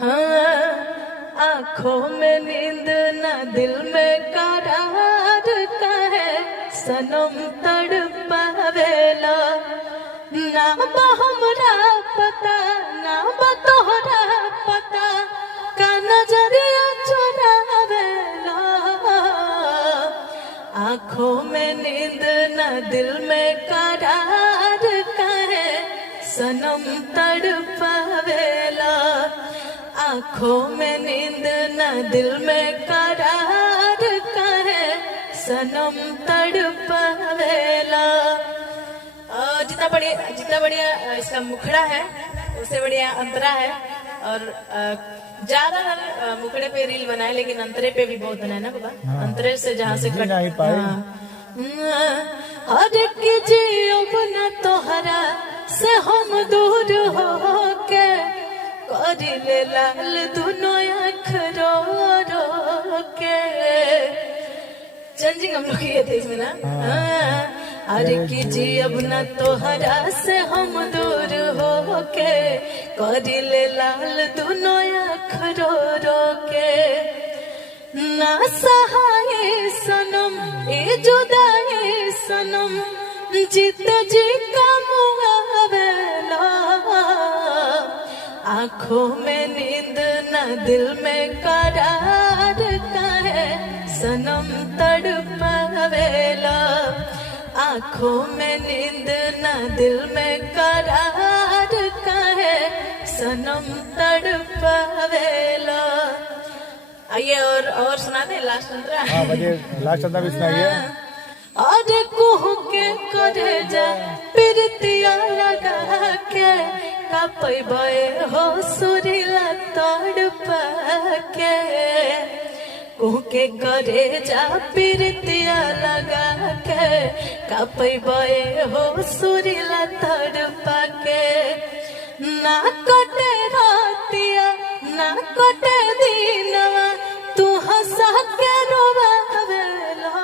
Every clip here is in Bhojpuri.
हाँ, आँखों में नींद न दिल में करार का है सनम तड़पावेला ना हमरा पता ना तोहरा पता का नजरिया चुरावेला आँखों में नींद न दिल में करार का है सनम तड़पावेला आँखों में नींद न दिल में करार का है सनम तड़पावेला। जितना बढ़िया इसका मुखड़ा है उससे बढ़िया अंतरा है और ज्यादा मुखड़े पे रील बनाए लेकिन अंतरे पे भी बहुत बनाए ना बाबा। हाँ, अंतरे से जहाँ से कट हर की जियो बना तोहरा से हम दूर हो के करिले लाल दोनों आँख रो रो के चंजिंग हम लोग ये थे इसमें ना। अरे कीजिए अब न तोहरा से हम दूर हो के करिले लाल दोनों आँख रो रो के ना सहाय सनम ए जुदाई सनम जीत जी का मुआवेला आँखों में नींद न दिल में करार का है सनम तड़पावेला आँखों में नींद न दिल में करार का है सनम तड़पावेला। आइए और सुना दे लास्ट अंतरा। हाँ बजे लास्ट अंतरा भी सुनाइए। अरे कुह के करे जा प्रीतिया लगा के कपबे हो सुरीला तड़पा के कुह के करे जा प्रीतिया लगा के कपबे हो सुरीला तड़पा के ना कटे रातिया ना कटे दिनवा तू हंसा के रोवावेला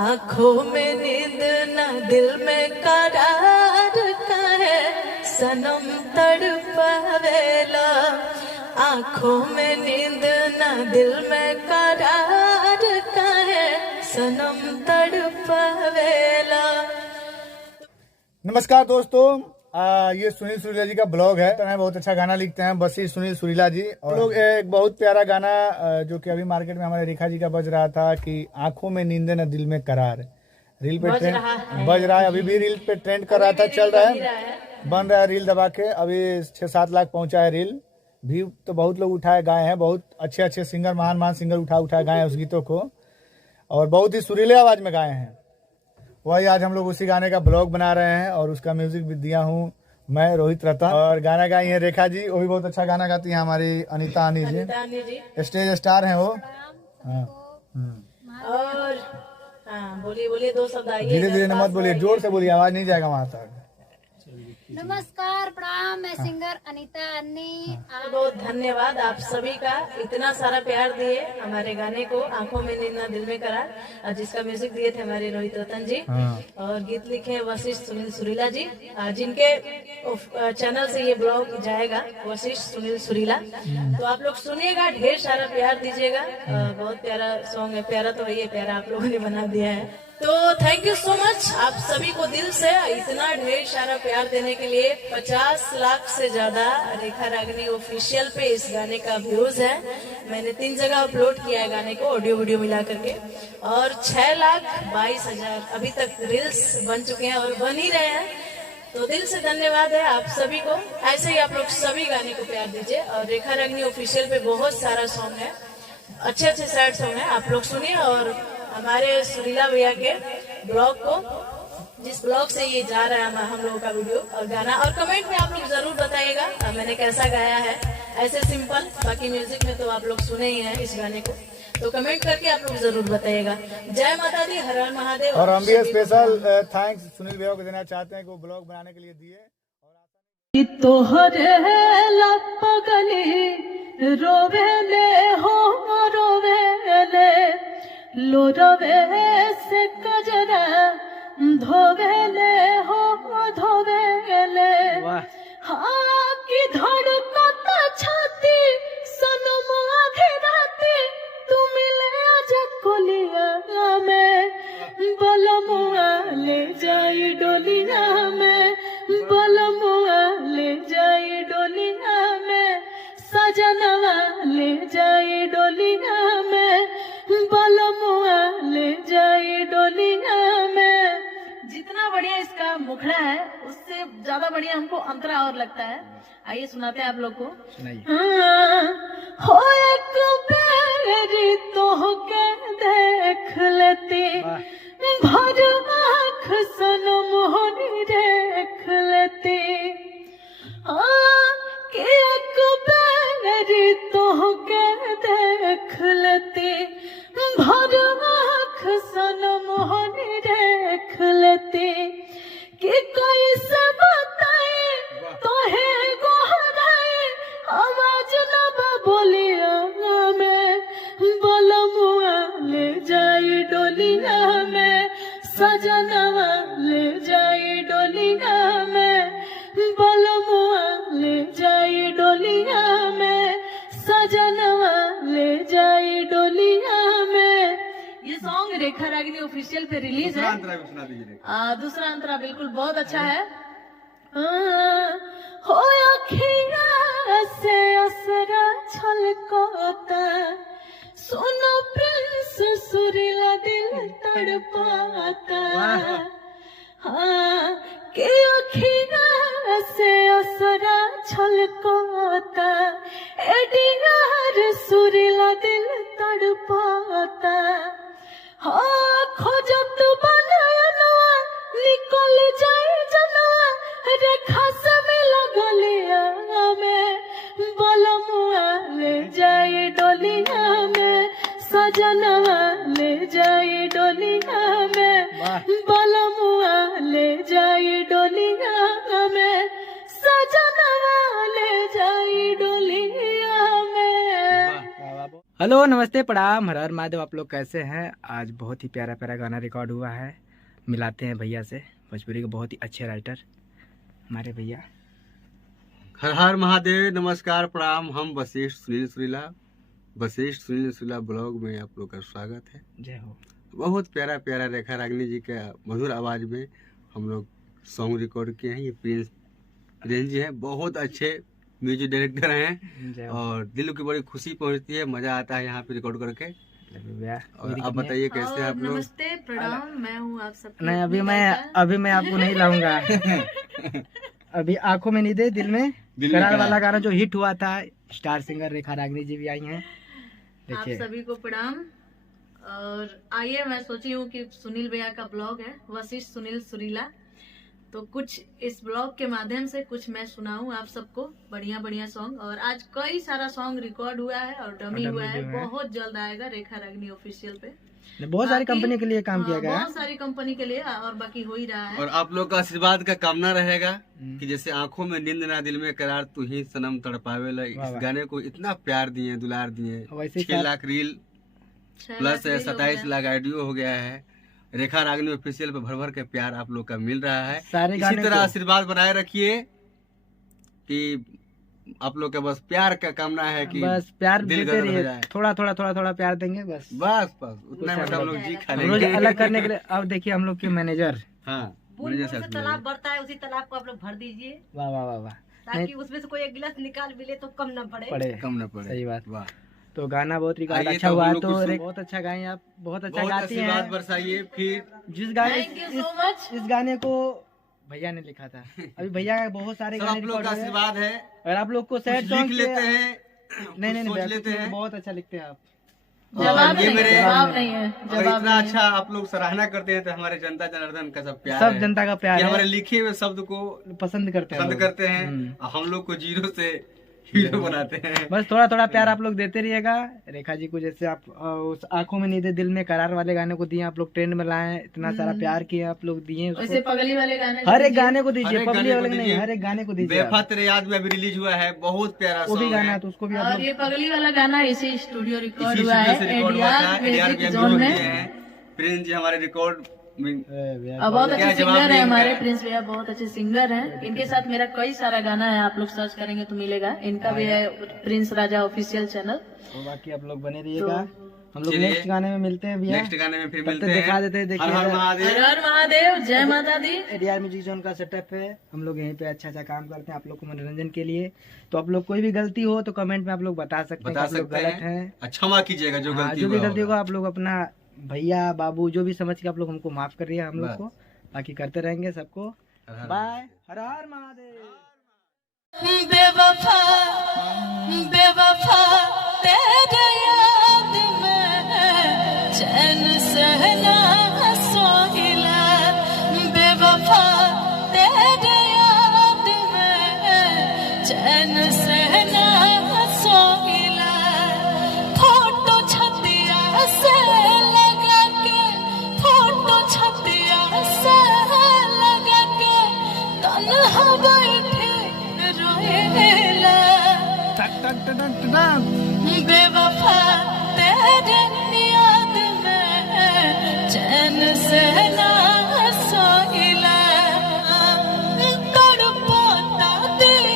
आँखों में नींद न दिल में करार का है सनम तड़पावेला आँखों में नींद न दिल में करार का है सनम तड़पावेला। नमस्कार दोस्तों, ये सुनील सुरीला जी का ब्लॉग है। तो बहुत अच्छा गाना लिखते हैं वसीश सुनील सुरीला जी। और लोग एक बहुत प्यारा गाना जो कि अभी मार्केट में हमारे रेखा जी का बज रहा था कि आंखों में नींद न दिल में करार, रील पे ट्रेंड बज रहा है। अभी भी रील पे ट्रेंड कर रहा था, चल रहा है, बन रहा है रील दबा के। अभी 6-7 लाख पहुंचा है रील भी। तो बहुत लोग उठाए गाए हैं, बहुत अच्छे सिंगर, महान सिंगर उठाए गाए हैं उस गीतों को और बहुत ही सुरीले आवाज में गाए हैं। वही आज हम लोग उसी गाने का ब्लॉग बना रहे हैं और उसका म्यूजिक भी दिया हूँ मैं, रोहित रतन। और गाना गाई है रेखा जी, वो भी बहुत अच्छा गाना गाती है। हमारी अनीता आनी जी स्टेज स्टार हैं वो। हाँ और बोलिए 2 शब्द आइए। धीरे धीरे मत बोलिए, जोर से बोलिए, आवाज नहीं जाएगा वहां तक। नमस्कार, प्रणाम, मैं सिंगर अनीता अन्नी। बहुत धन्यवाद आप सभी का, इतना सारा प्यार दिए हमारे गाने को आंखों में नींद न दिल में करार, जिसका म्यूजिक दिए थे हमारे रोहित रतन जी। और गीत लिखे वशिष्ठ सुनील सुरीला जी, जिनके चैनल से ये ब्लॉग जाएगा, वशिष्ठ सुनील सुरीला। तो आप लोग सुनिएगा, ढेर सारा प्यार दीजिएगा। बहुत प्यारा सॉन्ग है, प्यारा तो वही है, प्यारा आप लोगों ने बना दिया है। तो थैंक यू सो मच आप सभी को दिल से इतना ढेर सारा प्यार देने के लिए। 50 लाख से ज्यादा रेखा रागिनी ऑफिशियल पे इस गाने का व्यूज है। मैंने 3 जगह अपलोड किया है गाने को, ऑडियो वीडियो मिला करके, और 6,22,000 अभी तक रील्स बन चुके हैं और बन ही रहे हैं। तो दिल से धन्यवाद है आप सभी को। ऐसे ही आप लोग सभी गाने को प्यार दीजिए। और रेखा रागिनी ऑफिशियल पे बहुत सारा सॉन्ग है, अच्छे सैड सॉन्ग है, आप लोग सुनिए। और हमारे सुरीला भैया के ब्लॉग को, जिस ब्लॉग से ये जा रहा है हम लोगों का वीडियो और गाना, और कमेंट में आप लोग जरूर बताइएगा मैंने कैसा गाया है, ऐसे सिंपल। बाकी म्यूजिक में तो आप लोग सुने ही हैं इस गाने को, तो कमेंट करके आप लोग जरूर बताइएगा। जय माता दी, हर हर महादेव। और हम भी स्पेशल थैंक्स सुनील भैया को देना चाहते हैं कि वो ब्लॉग बनाने के लिए दिए। लोरवे से कजरा धोवेले हो धोवेले, हाँ की धड़कता ले जाए डोलिया में, बलमुआ ले जाए डोलिया में। जितना बढ़िया इसका मुखड़ा है उससे ज्यादा बढ़िया हमको अंतरा और लगता है। आइए सुनाते हैं आप लोग को। हो एक बेरी तो के देख लेती, भर आँख सनम होनी देख लेती। कि एक बेरी तो के देख लेती, भर आँख सनम होनी देख लेती। कि कोई से बताए तो है गोहराए, आवाज ना बोलिया में, बलमुआ ले जाए डोलिया में, सजनवा ले जाए डोलिया में, बलमुआ ले जाए डोलिया में, सजनवा ले जाए डोलिया में। ये सॉन्ग रेखा रागिनी ऑफिशियल पे रिलीज है। दूसरा अंतरा बिल्कुल बहुत अच्छा है। हो अखिया से असरा छलकता, सुनो प्रिंस सुरीला दिल तड़पाता। हाँ कि अखिया से असरा छलकता, एडियार सुरीला दिल तड़पाता। हाँ खोजत बनयनवा निकल जाए जनवा, रेखा से मिल गलिया में, बलमुआ ले जाए डोलिया में, सजनवा ले जाए डोलिया में, बलमुआ ले जाए डोलिया में, सजनवा ले जाए डोलिया में। हेलो नमस्ते प्रणाम, हर हर महादेव। आप लोग कैसे हैं? आज बहुत ही प्यारा प्यारा गाना रिकॉर्ड हुआ है। मिलाते हैं भैया से, भोजपुरी के बहुत ही अच्छे राइटर हमारे भैया। हर हर महादेव, नमस्कार प्रणाम। हम वशिष्ठ सुनील सुरीला, वशिष्ठ सुनील सुरीला ब्लॉग में आप लोग का स्वागत है। जय हो। बहुत प्यारा प्यारा रेखा रागिनी जी के मधुर आवाज में हम लोग सॉन्ग रिकॉर्ड किए हैं। ये प्रिंस जी हैं, बहुत अच्छे म्यूजिक डायरेक्टर हैं और दिल की बड़ी खुशी पहुंचती है, मजा आता है यहाँ पे रिकॉर्ड करके। और आप बताइए कैसे हैं आप लोग? नमस्ते प्रणाम, मैं हूँ आप सब। नहीं, अभी मैं आपको नहीं लाऊंगा। अभी आंखों में नींदे दिल में करार वाला गाना जो हिट हुआ था, स्टार सिंगर रेखा रागिनी जी भी आई हैं। आप सभी को प्रणाम। और आइए, मैं सोची हूँ कि सुनील भैया का ब्लॉग है वशिष्ठ सुनील सुरीला, तो कुछ इस ब्लॉग के माध्यम से कुछ मैं सुनाऊं आप सबको बढ़िया बढ़िया सॉन्ग। और आज कई सारा सॉन्ग रिकॉर्ड हुआ है और डमी हुआ है, बहुत जल्द आएगा रेखा रागिनी ऑफिशियल पे। बहुत सारी कंपनी के लिए काम किया गया, बहुत सारी कंपनी के लिए, और बाकी हो ही रहा है। और आप लोग का आशीर्वाद का कामना रहेगा कि जैसे आंखों में नींद ना दिल में करार तू ही सनम तड़पावेला, इस गाने को इतना प्यार दिए, दुलार दिए। 6 lakh reel plus 27 lakh audio हो गया है। रेखा रागिनी ऑफिशियल पे भर भर के प्यार आप लोग का मिल रहा है। इसी तरह आशीर्वाद बनाए रखिए कि आप लोग का बस प्यार का कामना है कि बस प्यार देते रहिए, थोड़ा प्यार देंगे बस उतना में हम लोग जी खा लेंगे। रोज अलग करने के लिए। अब देखिए हम लोग के मैनेजर, तालाब बढ़ता है, उसी तालाब को आप लोग भर दीजिए। वाह वाह वाह, ताकि उसमें से कोई एक गिलास निकाल भी ले तो कम न पड़े। सही बात। वाह, तो गाना बहुत रिकॉर्ड अच्छा हुआ, तो बहुत अच्छा गाएं आप, बहुत अच्छा गाती हैं। बरसाइए फिर जिस गाने इस गाने को भैया ने लिखा था। अभी भैया का बहुत सारे गाने रिकॉर्ड हुए हैं। आशीर्वाद है। और आप लोग को सैड सॉन्ग लेते हैं, नहीं लेते हैं, बहुत अच्छा लिखते हैं आप। जवाब नहीं है। इतना अच्छा आप लोग सराहना करते हैं, तो हमारे जनता जनार्दन का सब प्यार, सब जनता का प्यार है। हमारे लिखे हुए शब्द को पसंद करते हैं। हम लोग को जीरो से हीरो बनाते हैं। बस थोड़ा प्यार आप लोग देते रहिएगा। रेखा जी को जैसे आप उस आंखों में नींदे दिल में करार वाले गाने को दिए, आप लोग ट्रेंड में लाए, इतना सारा प्यार किए आप लोग दिए। वैसे पगली वाले गाने, हर एक गाने को दीजिए, पगली वाले नहीं, हर एक गाने को दीजिए। बेवफा तेरे याद में अभी रिलीज हुआ है, बहुत प्यारा वो भी गाना है, तो उसको भी। और ये पगली वाला गाना इसी स्टूडियो रिकॉर्ड हुआ है एडीआर जोन में। प्रिंस जी हमारे रिकॉर्ड बहुत अच्छे सिंगर है हमारे प्रिंस भैया, बहुत अच्छे सिंगर हैं। इनके साथ मेरा कई सारा गाना है, आप लोग सर्च करेंगे तो मिलेगा। इनका भी है प्रिंस राजा ऑफिशियल चैनल। तो बाकी आप लोग बने रहिएगा। हम लोग चलिए, नेक्स्ट गाने में मिलते हैं भैया। नेक्स्ट गाने में फिर तब तक मिलते हैं। दिखा देते हैं, देखिए हर हर इधर महादेव। हर हर महादेव, जय माता दी। एडीआर म्यूजिक जोन का सेटअप है, हम लोग यहीं पे अच्छा काम करते हैं आप लोग को मनोरंजन के लिए। तो आप लोग कोई भी गलती हो तो कमेंट में आप लोग बता सकते हैं कि आप लोग गलत हैं। क्षमा कीजिएगा जो हाँ, गलती जो भी हुआ गलती होगा। होगा आप लोग अपना भैया बाबू जो भी समझ के आप लोग हमको माफ करिए, हम लोग को बाकी करते रहेंगे सबको। बाय, हर हर महादेव। बेवफा बेवफा तेरे याद में चैन सहना सोहिला, बेवफा तेरे याद में चैन सहना सोहिला, फोटो छतिया से लगा के, फोटो छतिया से लगा के तन्हा बैठे रोएला, बेवफा तेरे याद में चैन से ना सोइला, तड़पता दिल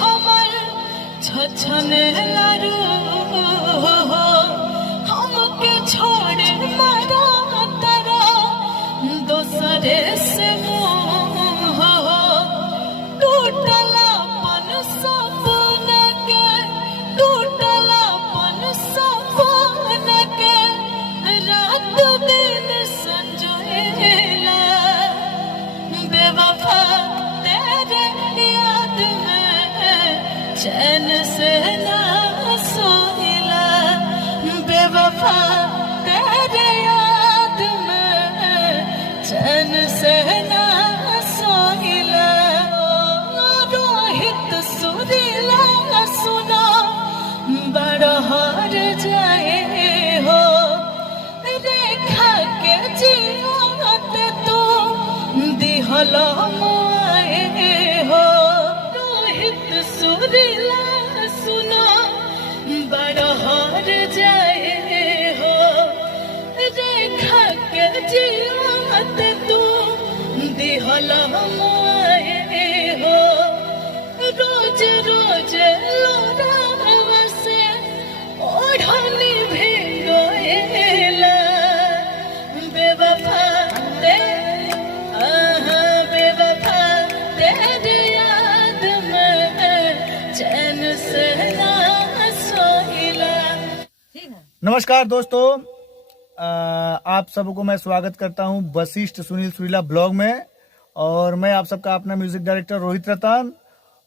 हमर छछने लारू, हमके छोड़े मारा तारा दोसरे से मुँह, टूटला पन सपना के, टूटला पन सपना के, रात दिन संजोएला, बेवफा तेरे याद में चैन से ना सोइला, बेवफा तेरे याद में चैन से ना सोइला, रोहित सुरीला सुना बड़ा हार जाए हो, रेखा के जियात तू दिहला मुआए हो, रोहित सुरीला सुना बड़ा हार जाए हो, रेखा के जियात तू दिहला मुआए हो, रोज रोज लोरावा से ओढ़नी भिगोएला, बेवफा बेवफा तेरे याद में चैन से ना सोइला। नमस्कार दोस्तों, आप सबको मैं स्वागत करता हूं वशिष्ठ सुनील सुरीला ब्लॉग में। और मैं आप सबका अपना म्यूजिक डायरेक्टर रोहित रतन,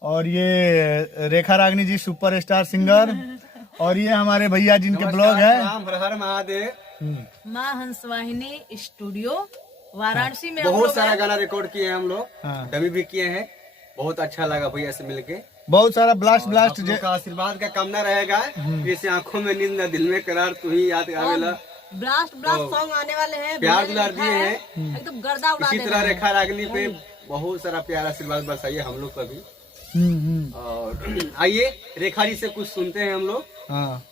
और ये रेखा रागनी जी सुपरस्टार सिंगर, और ये हमारे भैया जिनके ब्लॉग है हर हर महादेव। माँ हंसवाहिनी स्टूडियो वाराणसी में बहुत सारा गाना रिकॉर्ड किए हैं हम लोग, डमी भी किए हैं। बहुत अच्छा लगा भैया से मिलके। बहुत सारा ब्लास्ट आप लोग का आशीर्वाद का कामना रहेगा। जैसे आंखों में नींद न दिल में करार तू ही याद आवेला, ब्लास्ट सॉन्ग आने वाले हैं, प्यार दुलार दिए हैं। एकदम गर्दा उड़ा इसी देना तरह है। रेखा रागनी पे बहुत सारा प्यार आशीर्वाद बरसाइए हम लोग का भी। और आइए रेखा जी से कुछ सुनते हैं हम लोग। हाँ,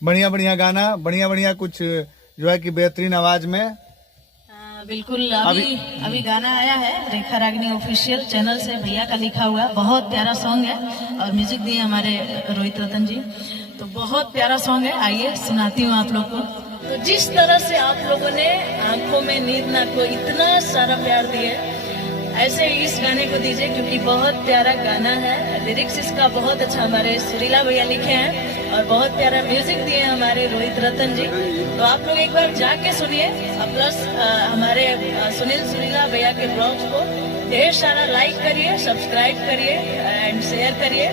बढ़िया बढ़िया गाना, बढ़िया बढ़िया कुछ जो है कि बेहतरीन आवाज में। बिल्कुल अभी गाना आया है रेखा रागनी ऑफिशियल चैनल से, भैया का लिखा हुआ बहुत प्यारा सॉन्ग है, और म्यूजिक दिए हमारे रोहित रतन जी। तो बहुत प्यारा सॉन्ग है, आइए सुनाती हूँ आप लोग को। तो जिस तरह से आप लोगों ने आंखों में नींद ना को इतना सारा प्यार दिए, ऐसे ही इस गाने को दीजिए, क्योंकि बहुत प्यारा गाना है। लिरिक्स इसका बहुत अच्छा हमारे सुरीला भैया लिखे हैं, और बहुत प्यारा म्यूजिक दिए हमारे रोहित रतन जी। तो आप लोग एक बार जाके सुनिए, प्लस हमारे सुनील सुरीला भैया के ब्लॉग्स को ढेर सारा लाइक करिए, सब्सक्राइब करिए एंड शेयर करिए।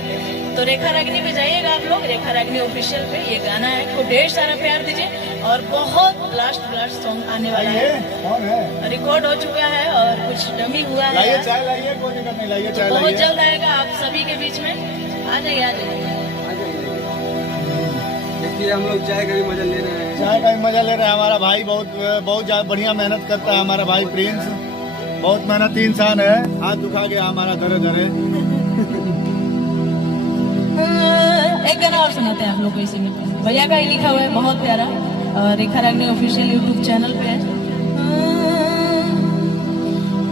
तो रेखा रागनी पे जाइएगा आप लोग, रेखा रागनी ऑफिशियल पे ये गाना है, को ढेर सारा प्यार दीजिए। और बहुत ब्लास्ट सॉन्ग आने वाला है, रिकॉर्ड हो चुका है और कुछ डमी हुआ है, लाइए चाय लाइए, कोई दिक्कत नहीं, लाइए चाय बहुत लाइए। जल्द आएगा आप सभी के बीच में। आ जाइए आ जाइए। देखिए हम लोग चाय का भी मजा ले रहे हैं। चाय का भी मजा ले रहे हैं। हमारा भाई बहुत ज्यादा बढ़िया मेहनत करता है, हमारा भाई प्रिंस बहुत मेहनती इंसान है। हाथ दुखा गया हमारा धरे धरे। एक गाना और सुनाते हैं आप लोग को, इसी में भैया का ही लिखा हुआ है, बहुत प्यारा। रेखा रागनी ऑफिशियल यूट्यूब चैनल पे है।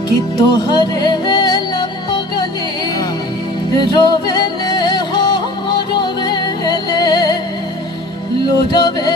कि तोहरे लपगली रोवेले हो रोवेले लो रवे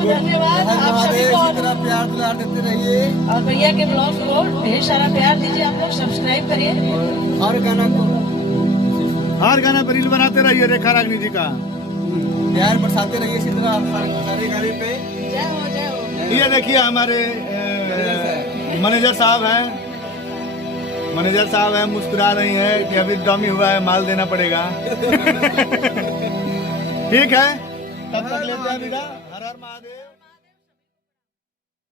को धन्यवाद आप सभी को प्यार दुलार देते रहिए और भैया के ब्लॉग को ढेर सारा प्यार दीजिए। आप लोग सब्सक्राइब करिए हर गाना को हर गाना पर रील बनाते रहिए रेखा रागनी जी का प्यार बरसाते रहिए इसी तरह सारे गाने पे। जय हो जय हो। ये देखिए हमारे मैनेजर साहब हैं, मैनेजर साहब हैं, मुस्कुरा रही हैं कि अभी डमी हुआ है, माल देना पड़ेगा। ठीक है, तब तक लेते हैं विदा। हर हर महादेव।